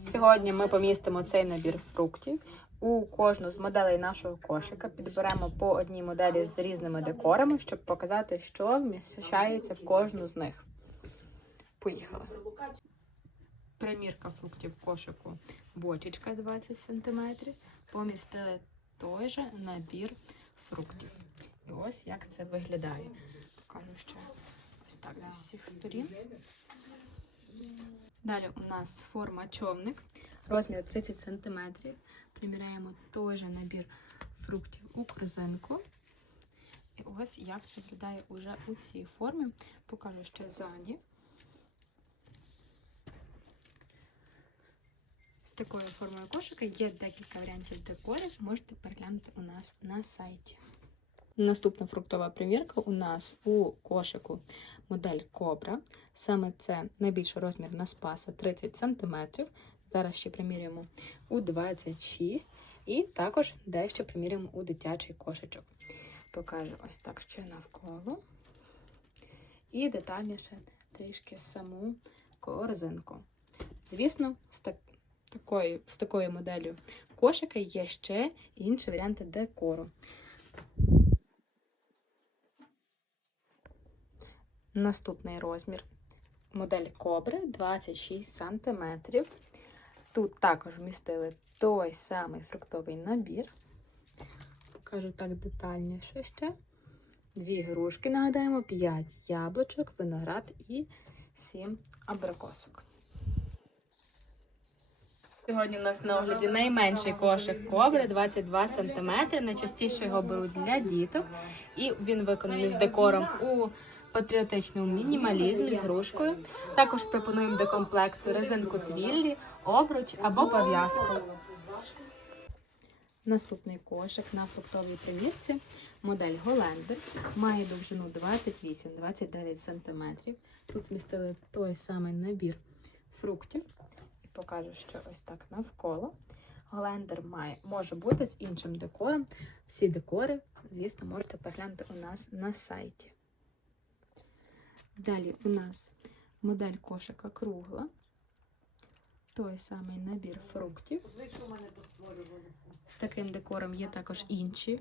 Сьогодні ми помістимо цей набір фруктів у кожну з моделей нашого кошика. Підберемо по одній моделі з різними декорами, щоб показати, що вміщається в кожну з них. Поїхали. Примірка фруктів кошику бочечка 20 см. Помістили той же набір фруктів. І ось як це виглядає. Покажу ще ось так зі всіх сторін. Далі у нас форма човник, розмір 30 см. Приміряємо же набір фруктів у корзинку. І ось як це виглядає уже у цій формі. Покажу ще ззаді. З такою формою кошика є декілька варіантів декорів, можете переглянути у нас на сайті. Наступна фруктова примірка у нас у кошику модель Кобра. Саме це найбільший розмір на спаса 30 см. Зараз ще примірюємо у 26 і також дещо примірюємо у дитячий кошечок. Покажу ось так ще навколо. І детальніше трішки саму корзинку. Звісно, з, так, такою, з такою моделлю кошика є ще інші варіанти декору. Наступний розмір. Модель кобри 26 см. Тут також вмістили той самий фруктовий набір. Покажу так детальніше ще. Дві грушки, нагадаємо, 5 яблучок, виноград і 7 абрикосок. Сьогодні у нас на огляді найменший кошик кобри 22 см. Найчастіше його беруть для діток. І він виконаний з декором у патріотичному мінімалізмі з грушкою. Також пропонуємо до комплекту резинку твіллі, обруч або пов'язку. Наступний кошик на фруктовій примірці. Модель Голендер має довжину 28-29 см. Тут вмістили той самий набір фруктів. І покажу, що ось так навколо. Голендер має, може бути з іншим декором. Всі декори, звісно, можете переглянути у нас на сайті. Далі у нас модель кошика кругла. Той самий набір фруктів. З таким декором є також інші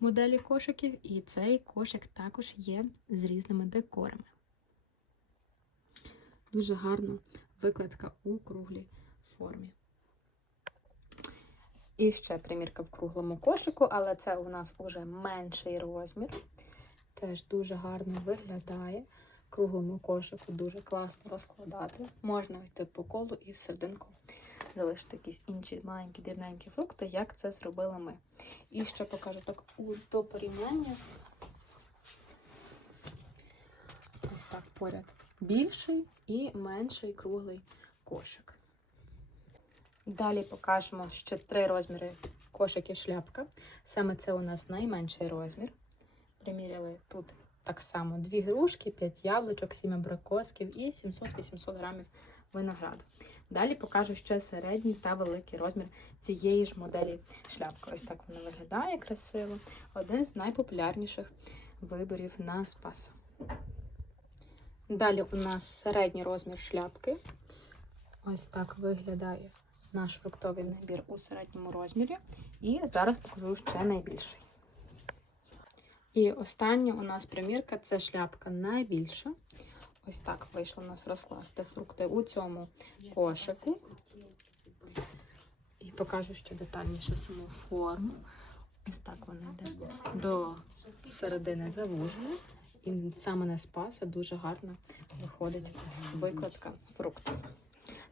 моделі кошиків, і цей кошик також є з різними декорами. Дуже гарна викладка у круглій формі. І ще примірка в круглому кошику, але це у нас вже менший розмір. Теж дуже гарно виглядає. Круглому кошику дуже класно розкладати. Можна йти по колу і серединку залишити якісь інші маленькі дрібненькі фрукти, як це зробили ми. І ще покажу так у до порівняння. Ось так поряд. Більший і менший круглий кошик. Далі покажемо ще три розміри кошик і шляпка. Саме це у нас найменший розмір. Приміряли тут так само дві грушки, 5 яблучок, 7 абрикосків і 700-800 грамів винограду. Далі покажу ще середній та великий розмір цієї ж моделі шляпки. Ось так вона виглядає красиво. Один з найпопулярніших виборів на спас. Далі у нас середній розмір шляпки. Ось так виглядає наш фруктовий набір у середньому розмірі. І зараз покажу ще найбільший. І остання у нас примірка це шляпка найбільша. Ось так вийшло у нас розкласти фрукти у цьому кошику. І покажу ще детальніше саму форму. Ось так вона йде до середини завужена. І саме на спаса дуже гарно виходить викладка фруктів.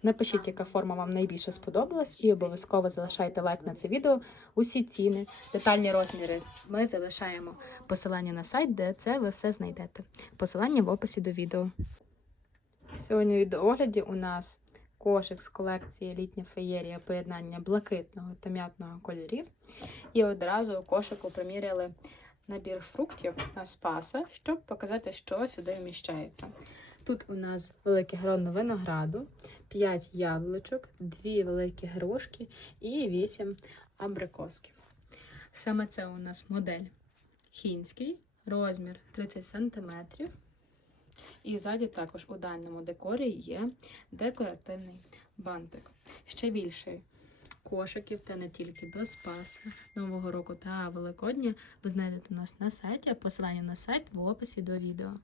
Напишіть, яка форма вам найбільше сподобалась, і обов'язково залишайте лайк на це відео. Усі ціни, детальні розміри. Ми залишаємо посилання на сайт, де це ви все знайдете. Посилання в описі до відео. Сьогодні в відеоогляді у нас кошик з колекції Літня феєрія поєднання блакитного та м'ятного кольорів. І одразу у кошику приміряли набір фруктів на спаса, щоб показати, що сюди вміщається. Тут у нас велике гроно винограду, 5 яблучок, 2 великі грушки і 8 абрикосків. Саме це у нас модель хінський, розмір 30 см. І ззаді також у дальньому декорі є декоративний бантик. ще більше кошиків та не тільки до Спасу, Нового року та Великодня, ви знайдете нас на сайті, посилання на сайт в описі до відео.